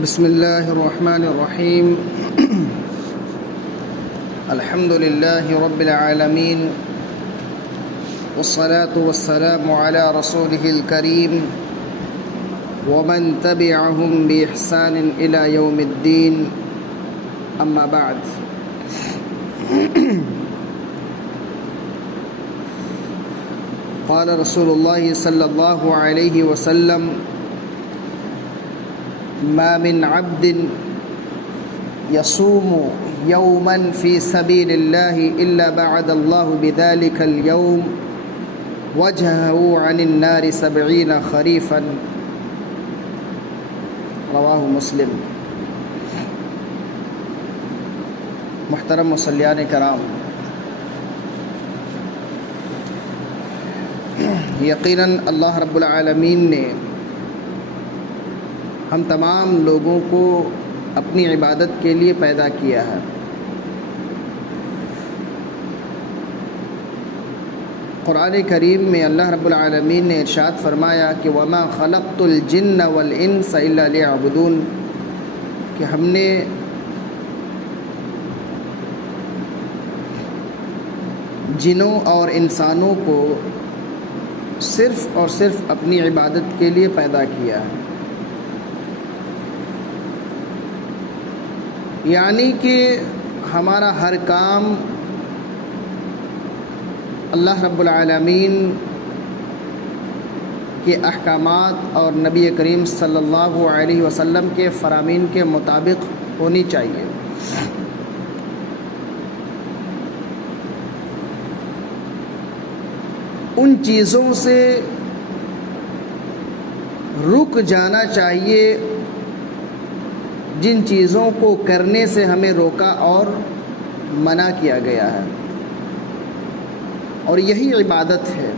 بسم الله الرحمن الرحيم الحمد لله رب العالمين والصلاة والسلام على رسوله الكريم ومن تبعهم بإحسان إلى يوم الدين أما بعد قال رسول الله صلى الله عليه وسلم ما من عبد يصوم يوما في سبيل الله إلا بعد الله بذلك اليوم وجهه عن النار 70 خريفا رواہ مسلم۔ محترم مصلیان کرام، یقیناً اللہ رب العالمین نے ہم تمام لوگوں کو اپنی عبادت کے لیے پیدا کیا ہے۔ قرآن کریم میں اللہ رب العالمین نے ارشاد فرمایا کہ وَمَا خَلَقْتُ الْجِنَّ وَالْإِنسَ إِلَّا لِيَعْبُدُونَ، کہ ہم نے جنوں اور انسانوں کو صرف اور صرف اپنی عبادت کے لیے پیدا کیا ہے، یعنی کہ ہمارا ہر کام اللہ رب العالمین کے احکامات اور نبی کریم صلی اللہ علیہ وسلم کے فرامین کے مطابق ہونی چاہیے۔ ان چیزوں سے رک جانا چاہیے جن چیزوں کو کرنے سے ہمیں روکا اور منع کیا گیا ہے، اور یہی عبادت ہے۔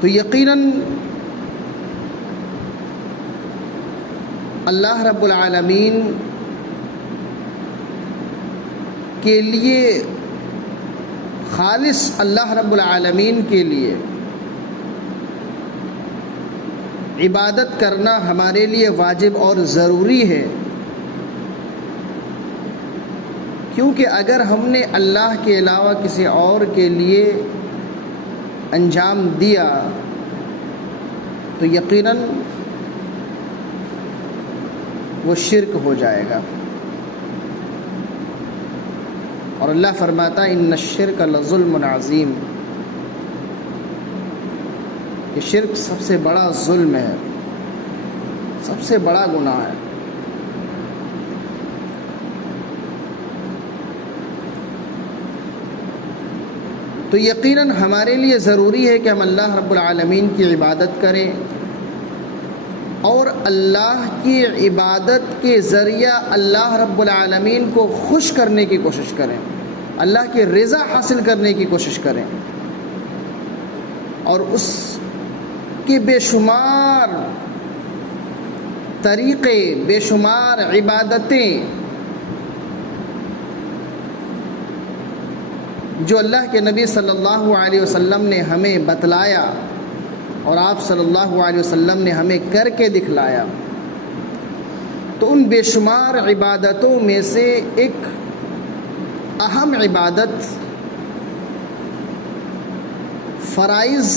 تو یقیناً اللہ رب العالمین کے لیے، خالص اللہ رب العالمین کے لیے عبادت کرنا ہمارے لیے واجب اور ضروری ہے، کیونکہ اگر ہم نے اللہ کے علاوہ کسی اور کے لیے انجام دیا تو یقیناً وہ شرک ہو جائے گا، اور اللہ فرماتا ہے ان الشرک لظلم عظیم، کہ شرک سب سے بڑا ظلم ہے، سب سے بڑا گناہ ہے۔ تو یقیناً ہمارے لیے ضروری ہے کہ ہم اللہ رب العالمین کی عبادت کریں، اور اللہ کی عبادت کے ذریعہ اللہ رب العالمین کو خوش کرنے کی کوشش کریں، اللہ کی رضا حاصل کرنے کی کوشش کریں، اور اس کے بے شمار طریقے، بے شمار عبادتیں جو اللہ کے نبی صلی اللہ علیہ وسلم نے ہمیں بتلایا اور آپ صلی اللہ علیہ وسلم نے ہمیں کر کے دکھلایا، تو ان بے شمار عبادتوں میں سے ایک اہم عبادت فرائض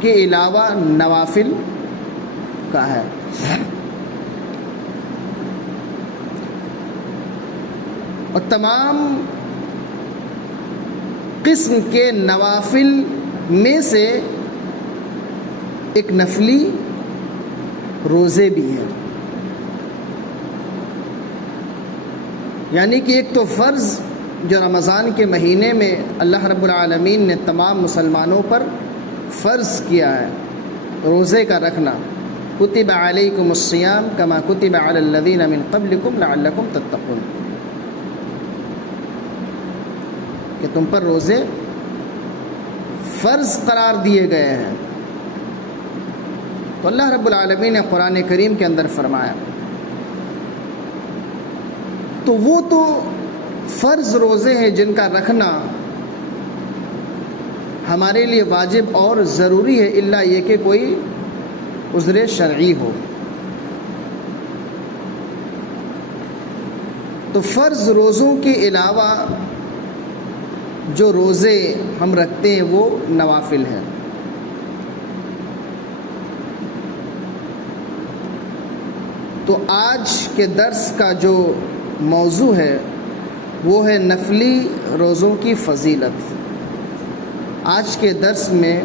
کے علاوہ نوافل کا ہے۔ اور تمام قسم کے نوافل میں سے ایک نفلی روزے بھی ہیں، یعنی کہ ایک تو فرض جو رمضان کے مہینے میں اللہ رب العالمین نے تمام مسلمانوں پر فرض کیا ہے، روزے کا رکھنا، کتب علیکم الصیام کما کتب علی الذین من قبلکم لعلکم تتقون، کہ تم پر روزے فرض قرار دیے گئے ہیں۔ تو اللہ رب العالمین نے قرآن کریم کے اندر فرمایا، تو وہ تو فرض روزے ہیں جن کا رکھنا ہمارے لیے واجب اور ضروری ہے الا یہ کہ کوئی عذر شرعی ہو۔ تو فرض روزوں کے علاوہ جو روزے ہم رکھتے ہیں وہ نوافل ہیں۔ تو آج کے درس کا جو موضوع ہے وہ ہے نفلی روزوں کی فضیلت۔ آج کے درس میں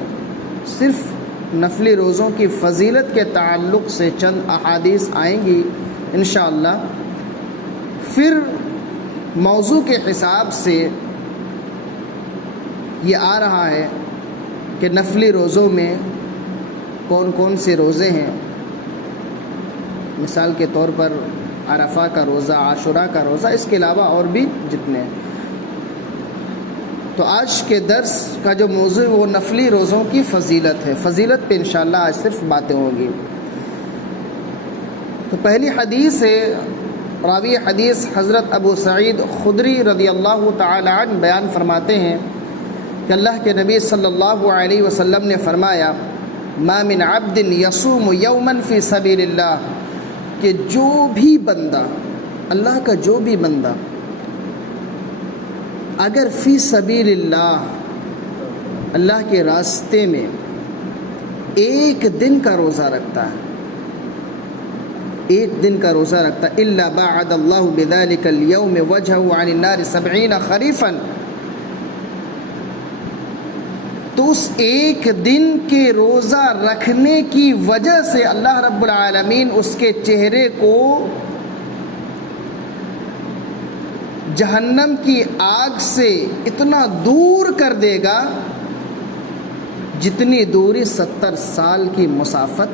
صرف نفلی روزوں کی فضیلت کے تعلق سے چند احادیث آئیں گی انشاءاللہ۔ پھر موضوع کے حساب سے یہ آ رہا ہے کہ نفلی روزوں میں کون کون سے روزے ہیں۔ مثال کے طور پر عرفہ کا روزہ، عاشوراء کا روزہ، اس کے علاوہ اور بھی جتنے ہیں۔ تو آج کے درس کا جو موضوع ہے وہ نفلی روزوں کی فضیلت ہے۔ فضیلت پہ انشاءاللہ آج صرف باتیں ہوں گی۔ تو پہلی حدیث ہے، راوی حدیث حضرت ابو سعید خدری رضی اللہ تعالی عنہ بیان فرماتے ہیں کہ اللہ کے نبی صلی اللہ علیہ وسلم نے فرمایا ما من عبد یصوم یوما فی سبیل اللہ، کہ جو بھی بندہ، اللہ کا جو بھی بندہ اگر فی سبیل اللہ، اللہ کے راستے میں ایک دن کا روزہ رکھتا ہے، ایک دن کا روزہ رکھتا ہے، الا باعد اللہ بذلک اليوم وجهه عن النار 70 خریفا، تو اس ایک دن کے روزہ رکھنے کی وجہ سے اللہ رب العالمین اس کے چہرے کو جہنم کی آگ سے اتنا دور کر دے گا جتنی دوری 70 سال کی مسافت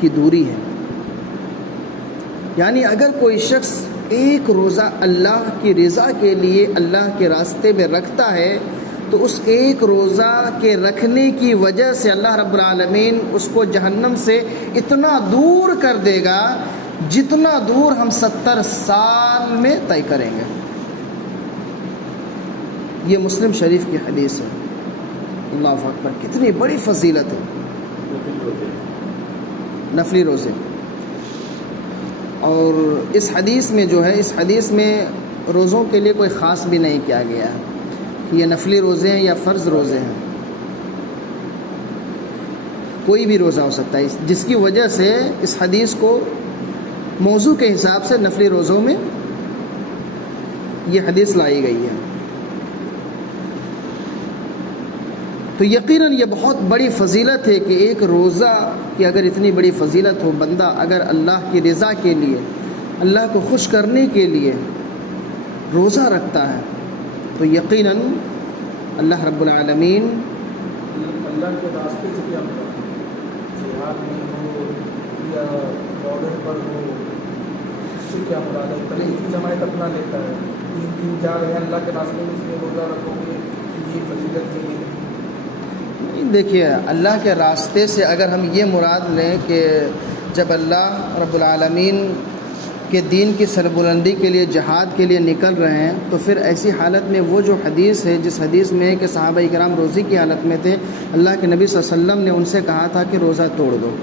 کی دوری ہے۔ یعنی اگر کوئی شخص ایک روزہ اللہ کی رضا کے لیے اللہ کے راستے میں رکھتا ہے تو اس ایک روزہ کے رکھنے کی وجہ سے اللہ رب العالمین اس کو جہنم سے اتنا دور کر دے گا جتنا دور ہم 70 سال میں طے کریں گے۔ یہ مسلم شریف کی حدیث ہے۔ اللہ اکبر، کتنی بڑی فضیلت ہے نفلی روزے۔ اور اس حدیث میں جو ہے، اس حدیث میں روزوں کے لیے کوئی خاص بھی نہیں کیا گیا ہے کہ یہ نفلی روزے ہیں یا فرض روزے ہیں، کوئی بھی روزہ ہو سکتا ہے، جس کی وجہ سے اس حدیث کو موضوع کے حساب سے نفلی روزوں میں یہ حدیث لائی گئی ہے۔ تو یقیناً یہ بہت بڑی فضیلت ہے کہ ایک روزہ کی اگر اتنی بڑی فضیلت ہو، بندہ اگر اللہ کی رضا کے لیے، اللہ کو خوش کرنے کے لیے روزہ رکھتا ہے تو یقیناً اللہ رب العالمین اللہ کے راستے سے کیا جہاد میں ہو یا بارڈر پر ہو، اس سے کیا مراد ہے؟ پہلے ایک جماعت اپنا لیتا ہے، 3 دن جا رہے ہیں اللہ کے راستے میں، اس میں روزہ رکھو گے، یہ فضیلت ملے گی۔ دیکھیے، اللہ کے راستے سے اگر ہم یہ مراد لیں کہ جب اللہ رب العالمین کے دین کی سربلندی کے لیے، جہاد کے لیے نکل رہے ہیں، تو پھر ایسی حالت میں وہ جو حدیث ہے، جس حدیث میں ہے کہ صحابہ کرام روزی کی حالت میں تھے، اللہ کے نبی صلی اللہ علیہ وسلم نے ان سے کہا تھا کہ روزہ توڑ دو،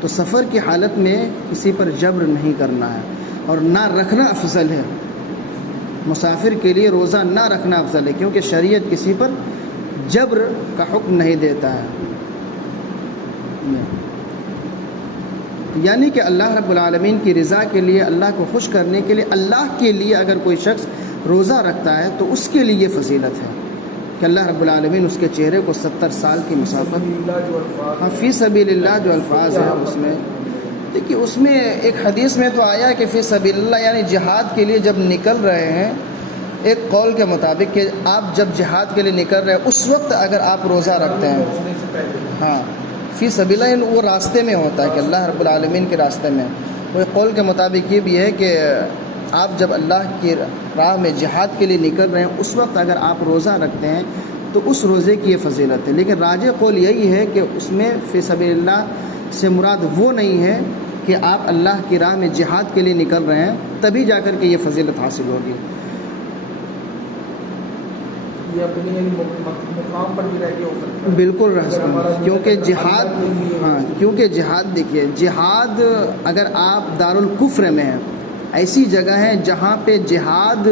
تو سفر کی حالت میں کسی پر جبر نہیں کرنا ہے اور نہ رکھنا افضل ہے۔ مسافر کے لیے روزہ نہ رکھنا افضل ہے، کیونکہ شریعت کسی پر جبر کا حکم نہیں دیتا ہے۔ یعنی کہ اللہ رب العالمین کی رضا کے لیے، اللہ کو خوش کرنے کے لیے، اللہ کے لیے اگر کوئی شخص روزہ رکھتا ہے تو اس کے لیے یہ فضیلت ہے کہ اللہ رب العالمین اس کے چہرے کو 70 سال کی مسافت، ہاں فی سبیل اللہ جو الفاظ ہیں اس میں، دیکھیے اس میں ایک حدیث میں تو آیا کہ فی سبیل اللہ یعنی جہاد کے لیے جب نکل رہے ہیں، ایک قول کے مطابق کہ آپ جب جہاد کے لیے نکل رہے ہیں اس وقت اگر آپ روزہ رکھتے ہیں، ہاں فی سبیل اللہ وہ راستے میں ہوتا ہے کہ اللہ رب العالمین کے راستے میں، وہ ایک قول کے مطابق یہ بھی ہے کہ آپ جب اللہ کی راہ میں جہاد کے لیے نکل رہے ہیں اس وقت اگر آپ روزہ رکھتے ہیں تو اس روزے کی یہ فضیلت ہے۔ لیکن راجح قول یہی ہے کہ اس میں فی سبیل اللہ سے مراد وہ نہیں ہے کہ آپ اللہ کی راہ میں جہاد کے لیے نکل رہے ہیں تبھی جا کر کے یہ فضیلت حاصل ہوگی۔ یہ اپنی یعنی مقام پر بھی رہ کے ہو سکتا ہے؟ بالکل رہ اگر ہمارا سکتا، کیونکہ نیت جہاد، اللہ کے لیے ہاں کیونکہ جہاد دیکھیے، جہاد اگر آپ دارالکفر میں ہیں، ایسی جگہ ہے جہاں پہ جہاد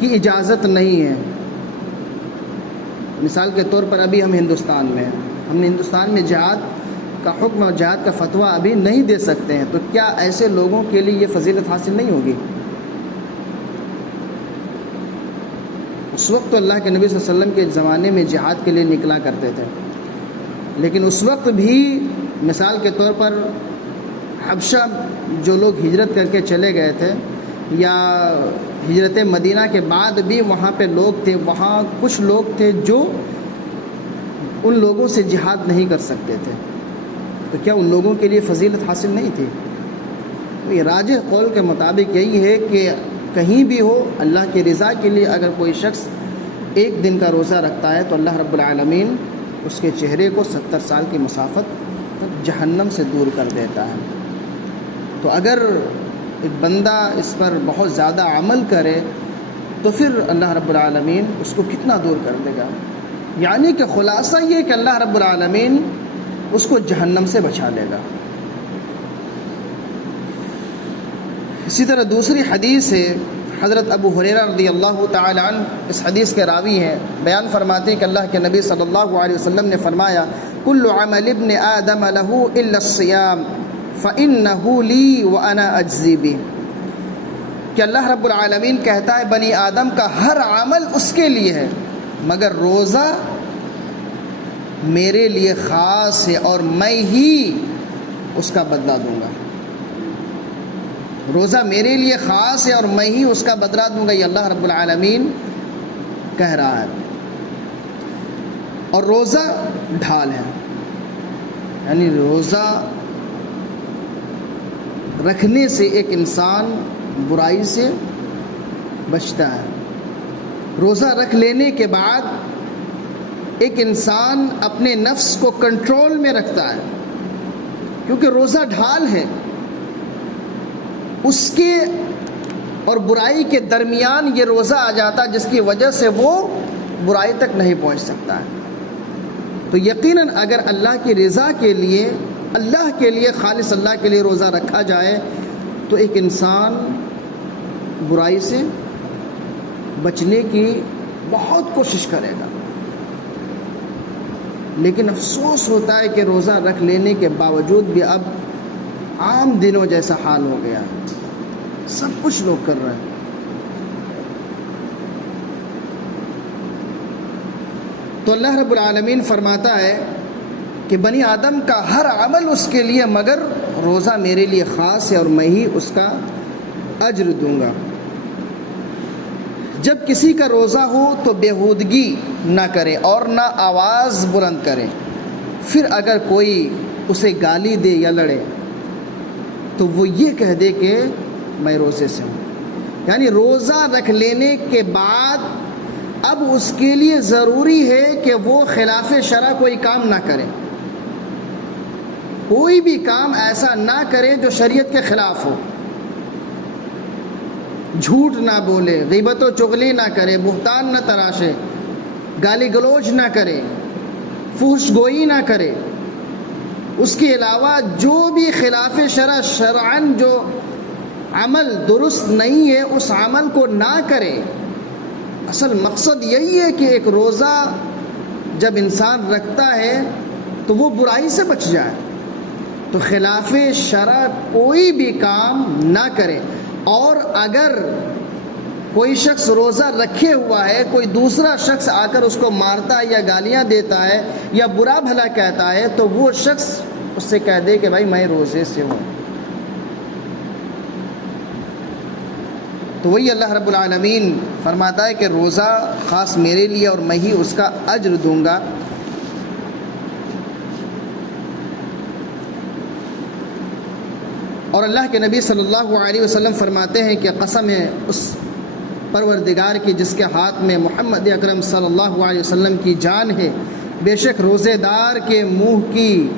کی اجازت نہیں ہے، مثال کے طور پر ابھی ہم ہندوستان میں ہیں، ہم ہندوستان میں جہاد کا حکم اور جہاد کا فتویٰ ابھی نہیں دے سکتے ہیں، تو کیا ایسے لوگوں کے لیے یہ فضیلت حاصل نہیں ہوگی؟ اس وقت تو اللہ کے نبی صلی اللہ علیہ وسلم کے زمانے میں جہاد کے لیے نکلا کرتے تھے، لیکن اس وقت بھی مثال کے طور پر حبشہ جو لوگ ہجرت کر کے چلے گئے تھے، یا ہجرت مدینہ کے بعد بھی وہاں پہ لوگ تھے، وہاں کچھ لوگ تھے جو ان لوگوں سے جہاد نہیں کر سکتے تھے، تو کیا ان لوگوں کے لیے فضیلت حاصل نہیں تھی؟ تو یہ راجح قول کے مطابق یہی ہے کہ کہیں بھی ہو، اللہ کی رضا کے لیے اگر کوئی شخص ایک دن کا روزہ رکھتا ہے تو اللہ رب العالمین اس کے چہرے کو 70 سال کی مسافت تک جہنم سے دور کر دیتا ہے۔ تو اگر ایک بندہ اس پر بہت زیادہ عمل کرے تو پھر اللہ رب العالمین اس کو کتنا دور کر دے گا، یعنی کہ خلاصہ یہ کہ اللہ رب العالمین اس کو جہنم سے بچا لے گا۔ اسی طرح دوسری حدیث ہے، حضرت ابو ہریرہ رضی اللہ تعالی عنہ اس حدیث کے راوی ہیں، بیان فرماتے ہیں کہ اللہ کے نبی صلی اللہ علیہ وسلم نے فرمایا، کل عمل ابن آدم له الا الصیام فإنه لی وأنا اجزی بہ، کہ اللہ رب العالمین کہتا ہے بنی آدم کا ہر عمل اس کے لیے ہے مگر روزہ میرے لیے خاص ہے اور میں ہی اس کا بدلہ دوں گا۔ روزہ میرے لیے خاص ہے اور میں ہی اس کا بدلہ دوں گا، یہ اللہ رب العالمین کہہ رہا ہے۔ اور روزہ ڈھال ہے، یعنی روزہ رکھنے سے ایک انسان برائی سے بچتا ہے، روزہ رکھ لینے کے بعد ایک انسان اپنے نفس کو کنٹرول میں رکھتا ہے، کیونکہ روزہ ڈھال ہے، اس کے اور برائی کے درمیان یہ روزہ آ جاتا جس کی وجہ سے وہ برائی تک نہیں پہنچ سکتا ہے۔ تو یقیناً اگر اللہ کی رضا کے لیے، اللہ کے لیے، خالص اللہ کے لیے روزہ رکھا جائے تو ایک انسان برائی سے بچنے کی بہت کوشش کرے گا، لیکن افسوس ہوتا ہے کہ روزہ رکھ لینے کے باوجود بھی اب عام دنوں جیسا حال ہو گیا ہے، سب کچھ لوگ کر رہے ہیں۔ تو اللہ رب العالمین فرماتا ہے کہ بنی آدم کا ہر عمل اس کے لیے مگر روزہ میرے لیے خاص ہے اور میں ہی اس کا اجر دوں گا۔ جب کسی کا روزہ ہو تو بیہودگی نہ کرے اور نہ آواز بلند کرے، پھر اگر کوئی اسے گالی دے یا لڑے تو وہ یہ کہہ دے کہ میں روزے سے ہوں، یعنی روزہ رکھ لینے کے بعد اب اس کے لیے ضروری ہے کہ وہ خلاف شرع کوئی کام نہ کرے، کوئی بھی کام ایسا نہ کرے جو شریعت کے خلاف ہو، جھوٹ نہ بولے، غیبت و چغلی نہ کرے، بہتان نہ تراشے، گالی گلوچ نہ کرے، فحش گوئی نہ کرے۔ اس کے علاوہ جو بھی خلاف شرع شرعاً جو عمل درست نہیں ہے اس عمل کو نہ کرے۔ اصل مقصد یہی ہے کہ ایک روزہ جب انسان رکھتا ہے تو وہ برائی سے بچ جائے، تو خلاف شرع کوئی بھی کام نہ کرے۔ اور اگر کوئی شخص روزہ رکھے ہوا ہے، کوئی دوسرا شخص آ کر اس کو مارتا ہے یا گالیاں دیتا ہے یا برا بھلا کہتا ہے تو وہ شخص اس سے کہہ دے کہ بھائی میں روزے سے ہوں۔ تو وہی اللہ رب العالمین فرماتا ہے کہ روزہ خاص میرے لیے اور میں ہی اس کا اجر دوں گا۔ اور اللہ کے نبی صلی اللہ علیہ وسلم فرماتے ہیں کہ قسم ہے اس پروردگار کی جس کے ہاتھ میں محمد اکرم صلی اللہ علیہ وسلم کی جان ہے، بے شک روزے دار کے منہ کی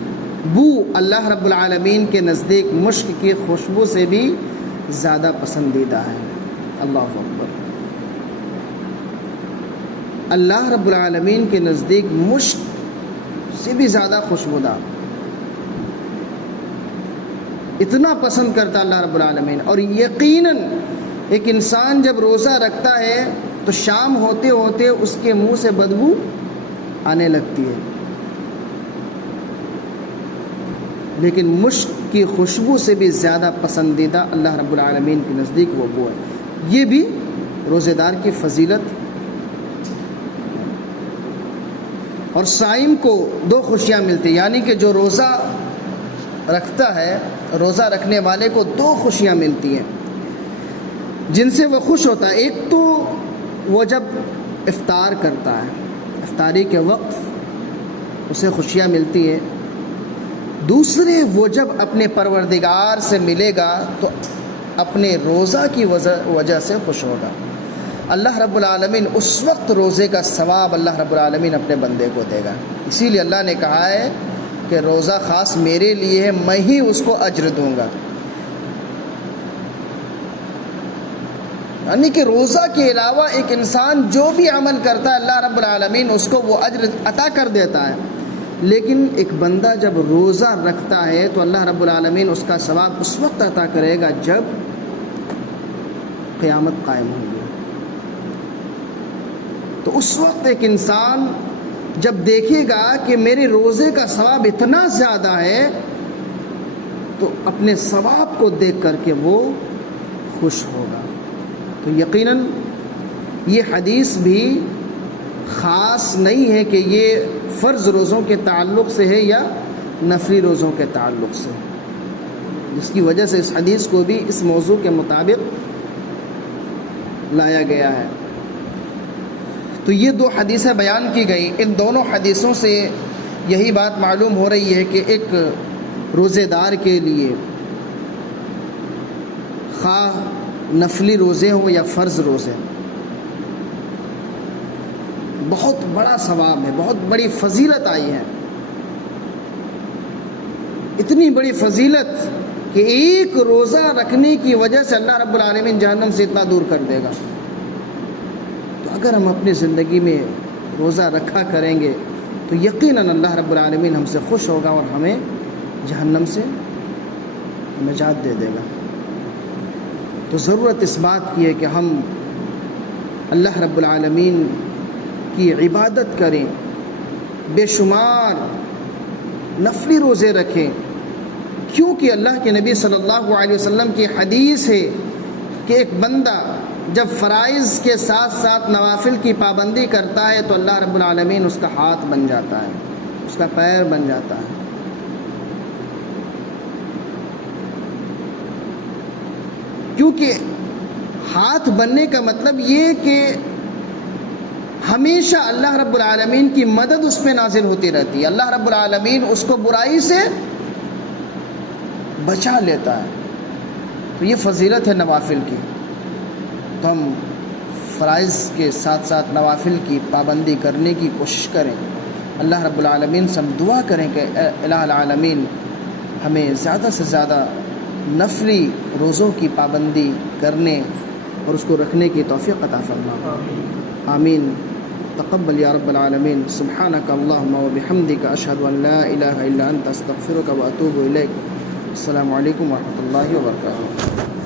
بو اللہ رب العالمین کے نزدیک مشک کی خوشبو سے بھی زیادہ پسندیدہ ہے۔ اللہ اکبر۔ اللہ رب العالمین کے نزدیک مشک سے بھی زیادہ خوشبودار، اتنا پسند کرتا اللہ رب العالمین۔ اور یقیناً ایک انسان جب روزہ رکھتا ہے تو شام ہوتے ہوتے اس کے منہ سے بدبو آنے لگتی ہے، لیکن مشک کی خوشبو سے بھی زیادہ پسندیدہ اللہ رب العالمین کے نزدیک وہ بو ہے۔ یہ بھی روزے دار کی فضیلت۔ اور صائم کو 2 خوشیاں ملتی ہیں، یعنی کہ جو روزہ رکھتا ہے، روزہ رکھنے والے کو 2 خوشیاں ملتی ہیں جن سے وہ خوش ہوتا ہے۔ ایک تو وہ جب افطار کرتا ہے، افطاری کے وقت اسے خوشیاں ملتی ہیں۔ دوسرے وہ جب اپنے پروردگار سے ملے گا تو اپنے روزہ کی وجہ سے خوش ہوگا۔ اللہ رب العالمین اس وقت روزے کا ثواب اللہ رب العالمین اپنے بندے کو دے گا۔ اسی لیے اللہ نے کہا ہے کہ روزہ خاص میرے لیے ہے، میں ہی اس کو اجر دوں گا۔ یعنی کہ روزہ کے علاوہ ایک انسان جو بھی عمل کرتا ہے اللہ رب العالمین اس کو وہ اجر عطا کر دیتا ہے، لیکن ایک بندہ جب روزہ رکھتا ہے تو اللہ رب العالمین اس کا ثواب اس وقت عطا کرے گا جب قیامت قائم ہوگی۔ تو اس وقت ایک انسان جب دیکھے گا کہ میرے روزے کا ثواب اتنا زیادہ ہے تو اپنے ثواب کو دیکھ کر کے وہ خوش ہوگا۔ تو یقیناً یہ حدیث بھی خاص نہیں ہے کہ یہ فرض روزوں کے تعلق سے ہے یا نفلی روزوں کے تعلق سے، جس کی وجہ سے اس حدیث کو بھی اس موضوع کے مطابق لایا گیا ہے۔ تو یہ 2 حدیثیں بیان کی گئی، ان دونوں حدیثوں سے یہی بات معلوم ہو رہی ہے کہ ایک روزے دار کے لیے خواہ نفلی روزے ہوں یا فرض روزے، بہت بڑا ثواب ہے، بہت بڑی فضیلت آئی ہے۔ اتنی بڑی فضیلت کہ ایک روزہ رکھنے کی وجہ سے اللہ رب العالمین جہنم سے اتنا دور کر دے گا۔ تو اگر ہم اپنی زندگی میں روزہ رکھا کریں گے تو یقیناً اللہ رب العالمین ہم سے خوش ہوگا اور ہمیں جہنم سے نجات دے دے گا۔ تو ضرورت اس بات کی ہے کہ ہم اللہ رب العالمین کی عبادت کریں، بے شمار نفلی روزے رکھیں، کیونکہ اللہ کے نبی صلی اللہ علیہ وسلم کی حدیث ہے کہ ایک بندہ جب فرائض کے ساتھ ساتھ نوافل کی پابندی کرتا ہے تو اللہ رب العالمین اس کا ہاتھ بن جاتا ہے، اس کا پیر بن جاتا ہے۔ کیونکہ ہاتھ بننے کا مطلب یہ کہ ہمیشہ اللہ رب العالمین کی مدد اس پہ نازل ہوتی رہتی ہے، اللہ رب العالمین اس کو برائی سے بچا لیتا ہے۔ تو یہ فضیلت ہے نوافل کی۔ تو ہم فرائض کے ساتھ ساتھ نوافل کی پابندی کرنے کی کوشش کریں۔ اللہ رب العالمین سے ہم دعا کریں کہ الہ العالمین ہمیں زیادہ سے زیادہ نفلی روزوں کی پابندی کرنے اور اس کو رکھنے کی توفیق عطا فرما۔ آمین۔ تقبل یا رب العالمین۔ سبحانک اللہم و بحمدک، اشہد ان لا الہ الا انت، استغفرک و اتوب الیک۔ السلام علیکم ورحمۃ اللہ وبرکاتہ۔